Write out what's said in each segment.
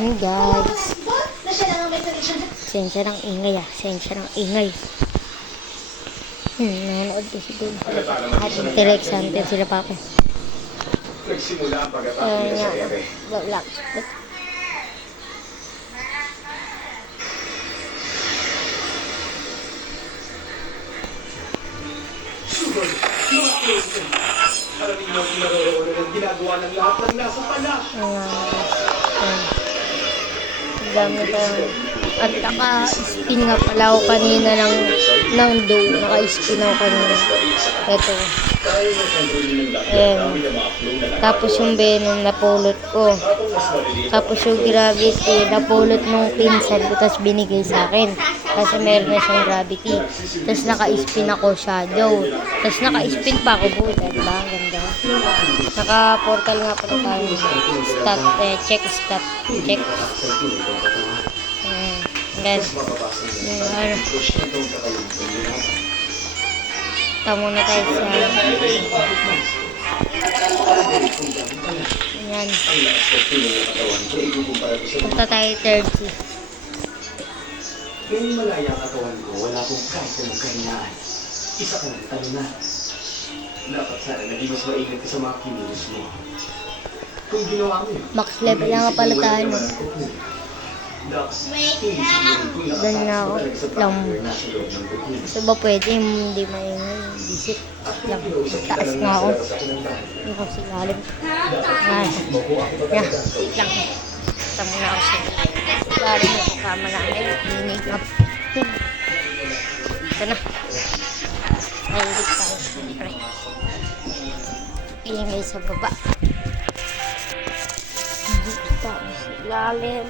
Guys, sensya ng ingay sensya ng ingay. Nanonood kasi doon at teleksante sila pa ako. Nagsimula ang pag-atake nila sa ere. Vlog. Sugod, mga close. Alam niyo kung naroroon ng ginagawa ng lahat ng nasa pala. Dami tayong at naka-spin nga pala ako kanina ng dough. Naka-spin ako kanina. Ito. Ayan. Tapos yung venom napulot ko. Tapos yung gravity napulot nung pinsan ko. Tapos binigay sa akin. Kasi meron na siyang gravity. Tapos naka-spin ako shadow. Tapos naka-spin pa ako Buddha. Diba? Ang ganda. Naka-portal nga pala tayo. Stat. Check stat. Check. Guys. Tama na tayo sa yan. Punta tayo 30. Ganyan malaya ang katawan ko, wala akong kahit anong kahinaan. Isa ka lang, talo na. Dapat sana naging mas maingat ka sa mga kinilos mo. Kung ginawa mo yun, Max level na nga pala tayo. Doon na ako. Lang. So ba pwede hindi maingay. Visit. Lang. Taas nga ako. Hindi ko sa lalim. Lang. Tama na ako sa lalim na kasama namin. Minig up. Ito na. Nailig tayo. Siyempre. Ingay sa baba. Dito tayo sa lalim.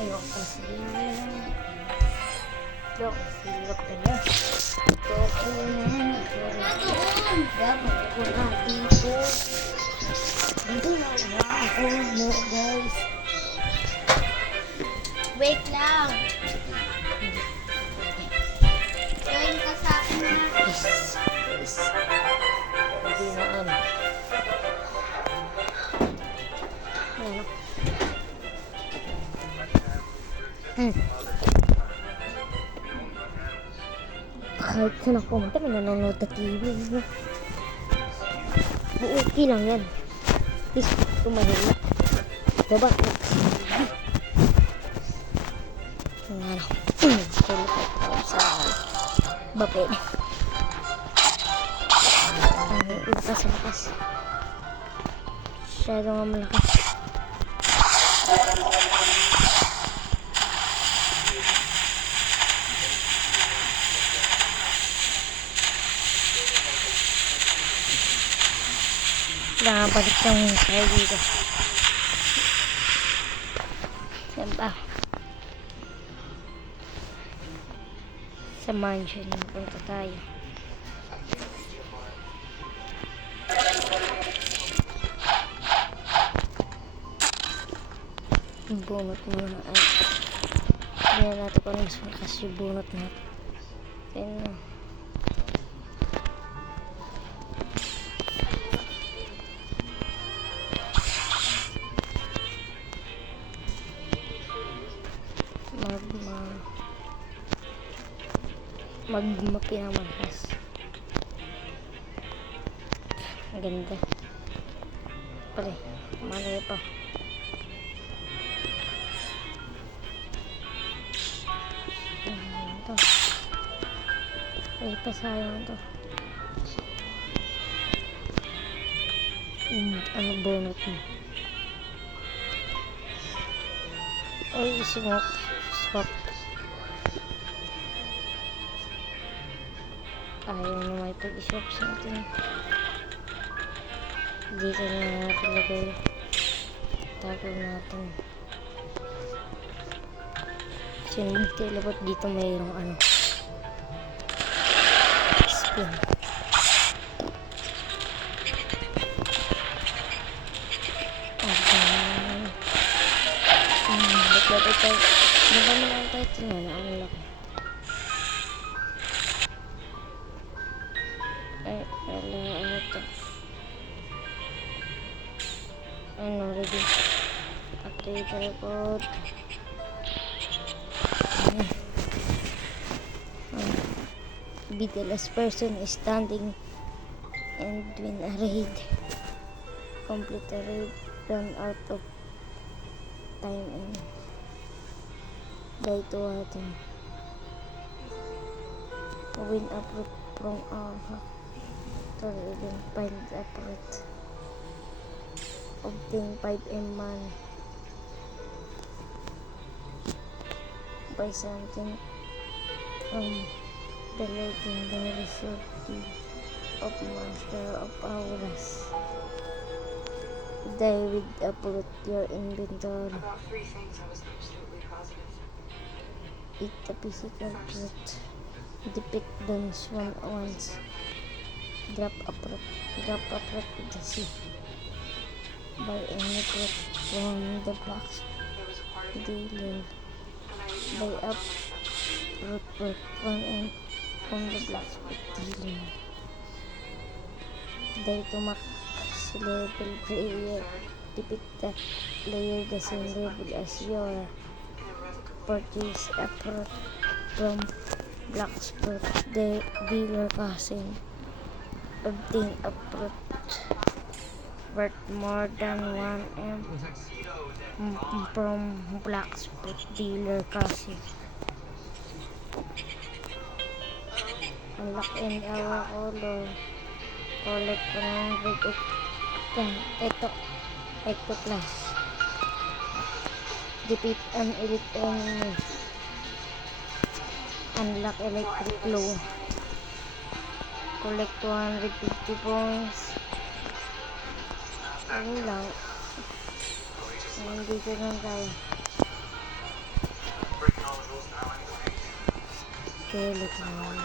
Ayoko pa sa lalim. Ito. Silap ka na. Ito ko na. Dapat ako na dito. Dito na ako mo guys. Wait lang. Join ka sa akin na. Yes. Hindi na ano. Kahit saan ako pumunta, may nanonood na TV. Okay lang yan. Please, tumahin na. Diba? Ano? Teleport ako sa bapel. Ito sa lakas. Masyado nga malakas. Nakabalik lang tayo dito. Saan ba? Sa mansion na punta tayo. Yung bunot muna ay hindi na natin kung mas malakas yung bunot natin. Ayan na. Magma pinamalakas. Ang ganda. Pare, malay pa. Ito. Ay, pasayang ito. Ano bonot mo? Ay, swap. Ayaw na may pag-swap sa atin. Dito na natin lagay. Tago natin. Kasi mag-teleport dito mayroong ano. Spin. Ba't tayo? Maganda na tayo tingnan na ang laki. Ito. Ano, ready? Teleport. Be the last person standing and win a raid. Complete a raid. Run out of time and die to water. Win a fruit from our to even find a fruit. Obtain 5M money. Buy something from the legendary shorty of Master of Auras. Die with a fruit your inventory. About three things I was absolutely positive. Eat the physical fruit. Depict dons once. Drop a fruit with the sea. Buy any fruit from the blacksmith There was a part of me, dealer. and I didn't Buy know up fruit from the blacksmith dealer. Die to max level player. Depict the player the same level as your. irrevocably. Purchase a fruit from blacksmith the dealer cousin. Obtain a fruit worth more than 1M from blacksmith dealer cousin. Unlock in our color. Collect 100 ectoplasm. Defeat an elite enemy. Unlock electric glow. Collect 250 points. Ano lang. Nandito lang tayo. Telegram.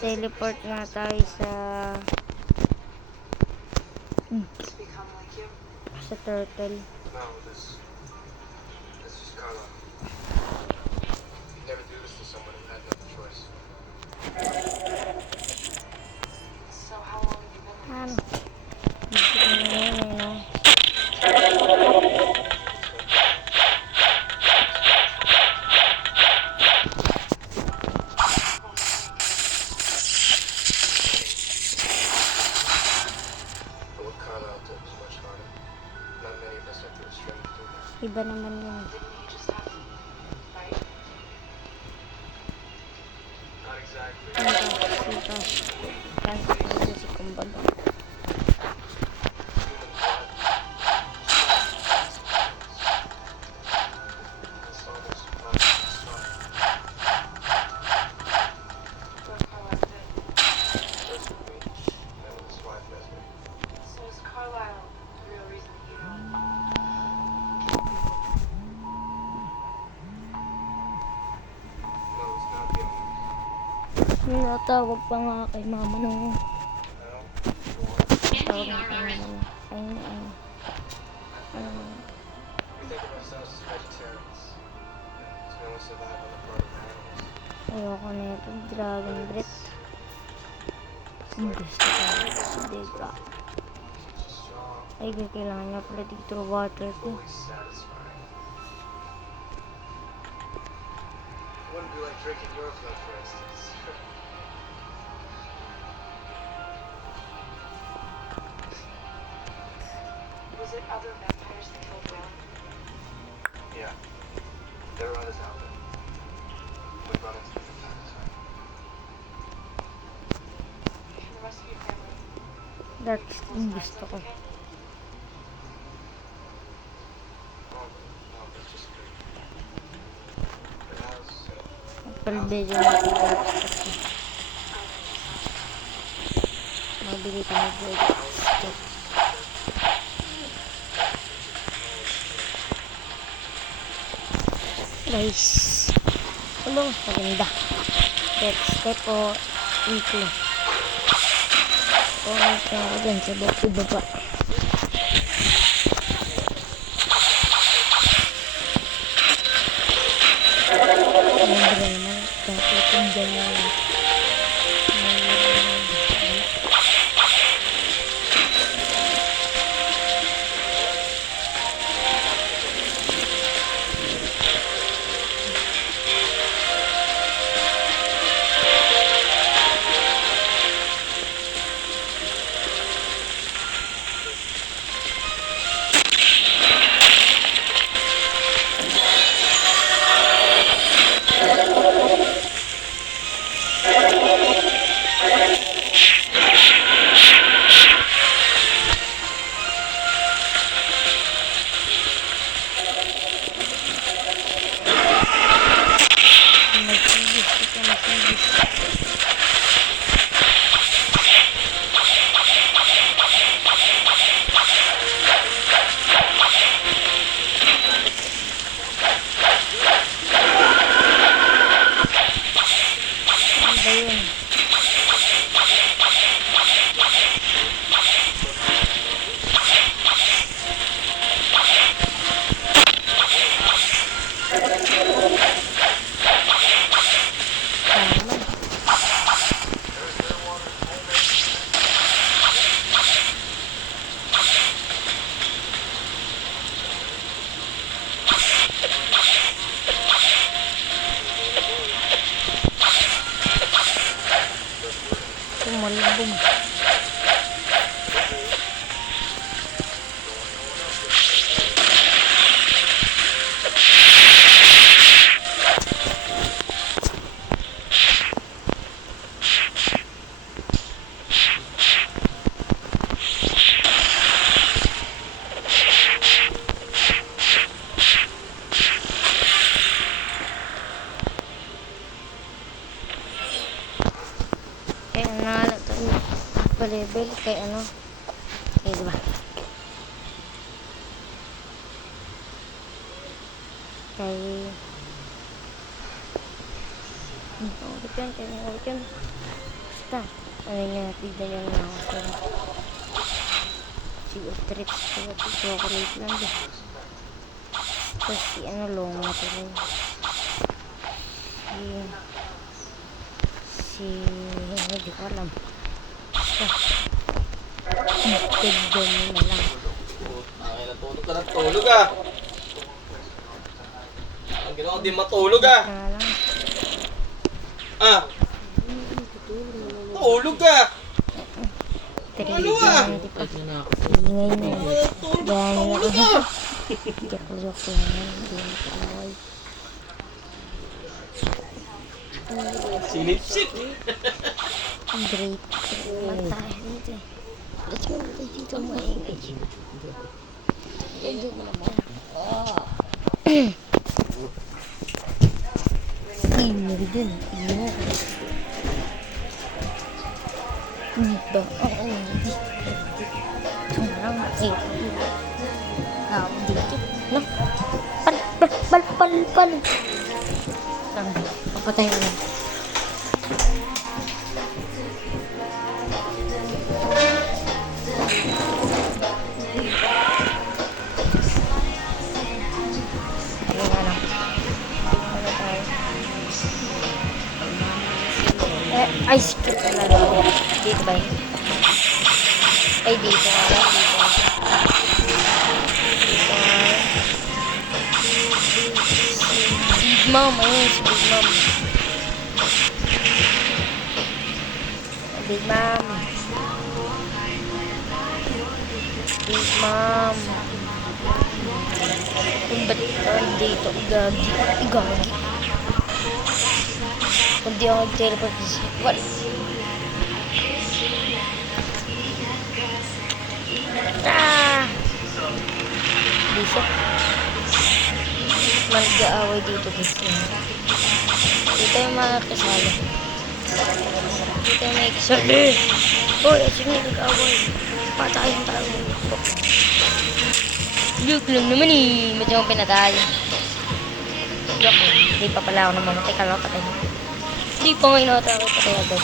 Teleport na tayo sa It's become like you. turtle. No, this is Carla. You never do this to someone who had no choice. So how long have you been like Ano? this? Dito na yun eh, no? But what Carla did was much harder. Not many of us have the strength to do that. Iba naman yun eh. Didn't you just have to fight? Not exactly. Dito. Dito si kumbaga. Human blood. It's almost impossible to stop. What Carlisle did. First with me, then with his wife Esme. So is Carlisle the real reason that you don't? No, it's not the only reason. Natawag pa nga kay mama nung No, tawag na kay mama nung we think of ourselves as vegetarians. So we only survive on the part of animals. ayoko na ito. Dragon Breath. Ang gusto ko. Diba? Just strong, Ay, kailangan na pala dito water ko. always satisfying. Wouldn't be like drinking your blood, for instance. Was it other vampires that killed Ron? Yeah. There are others out there. We've run into them from time to time. And the rest of your family? That's Those yung guys gusto ko. okay? Oh, no, that's just good. The house, Palbedyo natin kasi. Mabili ka na bread. Guys. Ano? Maganda. Step o weekly. Comment na ako dyan sa ibaba. Maganda naman. Dati itong dyan na Tumalbog. Kaya nangalat ako pa-level kay ano. Eh, diba? Kay... ulit yan, kaya ulit yan. Basta, ano nga, tignan nyo na ako sa si Utrip, chocolate lang dyan. Tapos si ano, long material. Hindi ko alam. Basta, tignan nyo na lang. Natulog ka ng tulog ah. Ang ginawa ko di matulog ah. Na lang. Ah, tulog ka. Trillion, di pa. Ingay na yun. Dahil na ako. Joke lang. Hindi na kaway. Sinip-sip. Great. Matahin dito eh. Let's go dito maingay. Dito mo naman. Ingay dun. Ingay. Dito. Oo. Tumarang. Eh. Dito. No? Pal. Papatay ko lang. Ay, skip na lang. Dito ba yun? Ay, dito. Big Mom. Ayun, si Big Mom. Big Mom. Big Mom. Kung ba't dito? Igagi. Kung di ako mag-teleport sa wala. Bisa. Mag-aaway dito gusto. Dito yung mga kasali. Dito yung may kasali. Uy, sige nag-aaway. Patayin tayo. Joke lang naman eh. Ba't yung pinatay? Joke lang. Hindi pa pala ako namamatay. Kala ko patay. Hindi pa ngayon ako patay agad.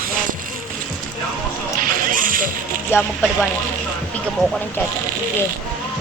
Hindi ako magpaliwanag. Bigyan mo ako ng tiyata. Sige.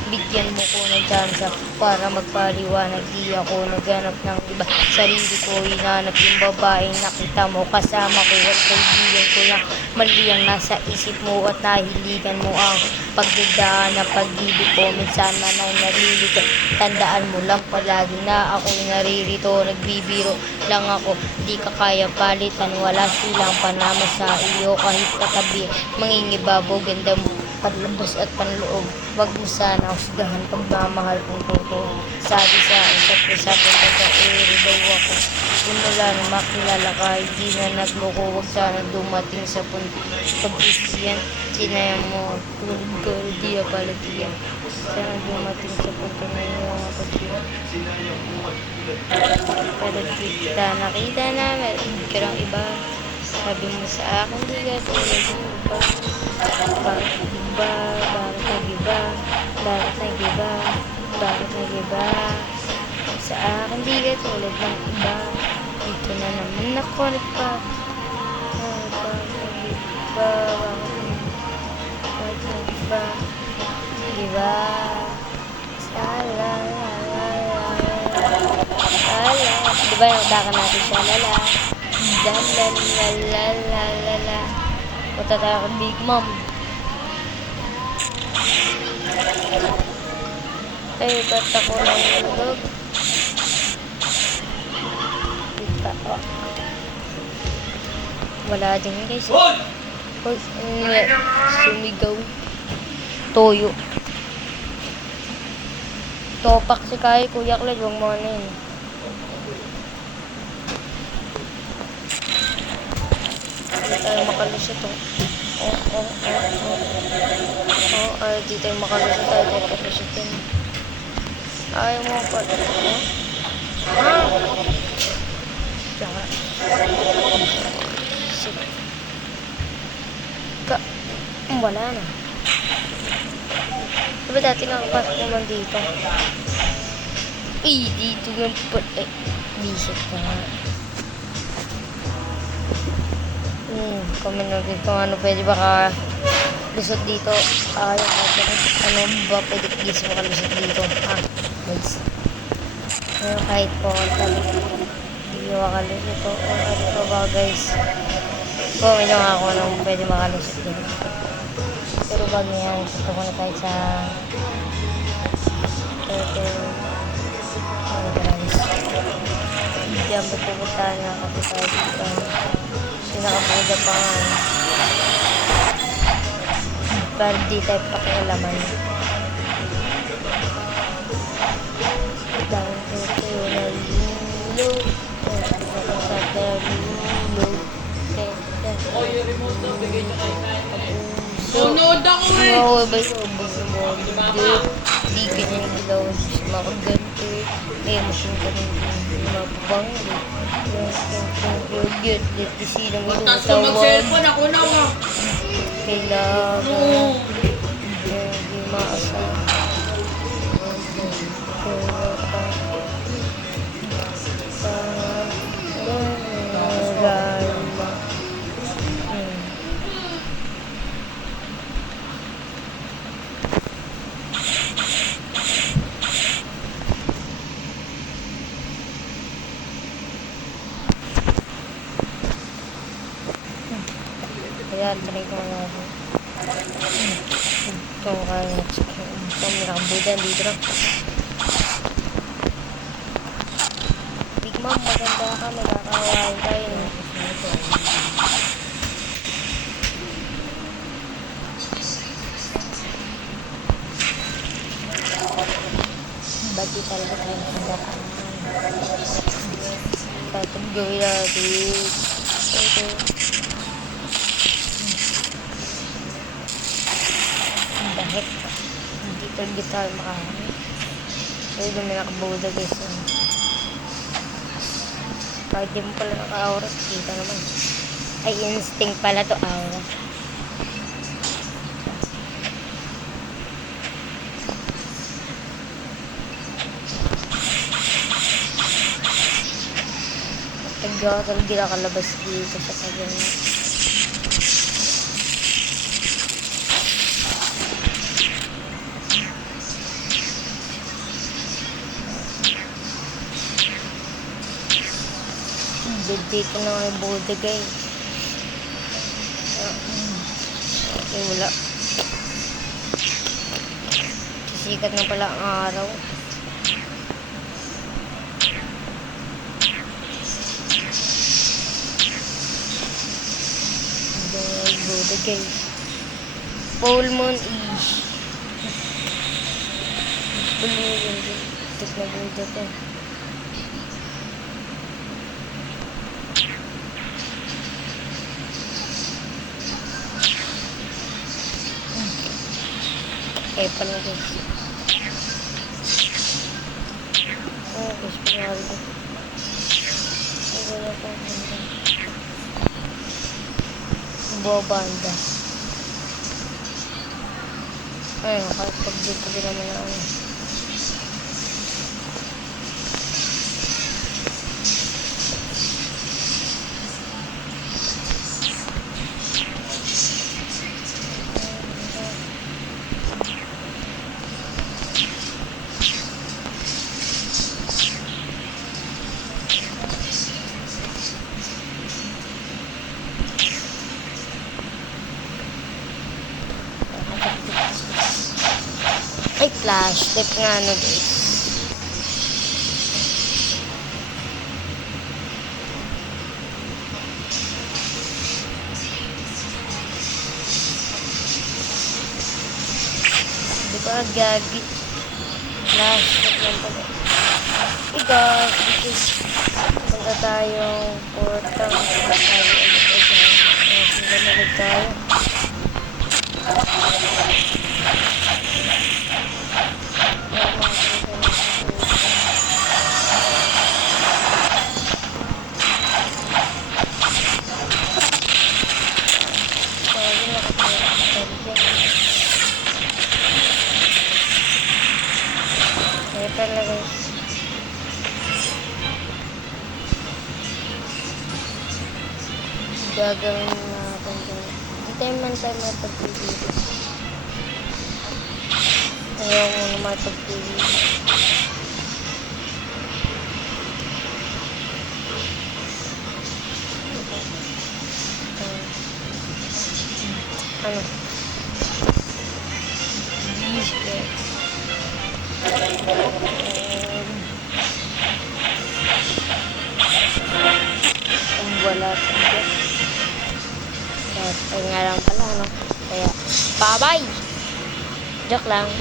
Bigyan mo ko ng tsansa para magpaliwanag. Di ako naghanap ng iba. Sarili ko hinanap yung babaeng nakita mo. Kasama ko at kaibigan ko na mali ang nasa isip mo at nahiligan mo ang pagdadaan ng pag-ibig ko. Minsan man ay nalilito. Tandaan mo lang palagi na ako'y naririto. Nagbibiro lang ako. Di ka kaya palitan. Wala silang panama sa iyo kahit katabi. Mangingibabo, ganda mo. Panlabas at panloob. Wag mo sana husgahan pagmamahal kong totoo. Sabi sa isa't isa kong pagkairi daw ako. Simula na makilala ka, hindi na nagloko. Wag sana dumating sa punto. Pag-isiyan, sinayang mo. Tulog ka, di apalatiyan. Sana dumating sa punto na yung kapatid. Pero di kita nakita na meron ka lang iba. Sabi mo sa akin, di ka tulad yung iba. Bakit nag-iba? Sa akin di ka tulad ng iba. Dito na naman ako nagpa. Bakit nag-iba? Diba? Sala. Diba yung udakan natin siya? Lala. Punta tayo kay Big Mom. Ay, ba't ako nahulog? Wala din guys. Hoy, ano nga? Sumigaw. Toyo. Topak si Kai, Kuya Claude, huwag mo na yun. Hindi tayo makalusot, oh. Ay, di tayo makalusot, tayo papasusutin. Ayaw mo pa. Tsaka. Shit. Wala na. Diba dati nakapasok naman dito? Ay, dito yung bisit ka nga. Comment natin kung ano pwede baka lusot dito. Ano ba pwede guys makalusot dito? Guys. Ngayon kahit po hindi makalusot o ano pa ba guys. Comment nyo nga kung ano pwede makalusot dito. Pero bago yan, ito ko na tayo sa diyan pupunta na kasi tayo dito. Pinakabuda pa nga. Pero di tayo pakialaman. Dahil ito yung nalulog. Sa nalulog. Oh, yung remote doon, bigay nyo kay Kai. Sunod ako eh! Oo, ba yung di ganyan dilaw. Makaganti. May machine ka rin. Mababang. Yun. Dito silang Mag-cellphone ako na mo. Kailangan. Hindi maasa. Kaya try ko nga ako. Ito kaya. Ito may nakabuda dito na. Big Mom, maganda ka. Nagkakawain tayo. Ba't di talaga tayo nakandaan? Tatag gawin natin. Ito. Dahil hindi talaga tayo makahamit. Kaya doon may nakabuda guys. Kahit di mo pala naka-aura, kita naman. Ay, instinct pala to aura. Taga talaga nakalabas dito sa tagal. Dito na may boda guys. Okay, wala. Sisikat na pala ang araw. May boda guys. Full moon ish. Full moon ish. Ito na boda to. Okay, pala guys. Oh, guys, pinari ko. Ay, wala pa. Buwa banda. Ay, nakapag dito din naman na ano. Ay, flash. Tip nga ano guys. ba gagi? Last shot lang pala. Hey guys, because punta tayong portal. Bumalik tayo. Kaya pala guys. Gagawin natin dyan. Hintayin man tayo mapag-video. Ayaw mo na mapag-video. Ano? Biscuit. Kung wala tayo. Kaya nga lang pala, no? Kaya, bye-bye! Joke lang.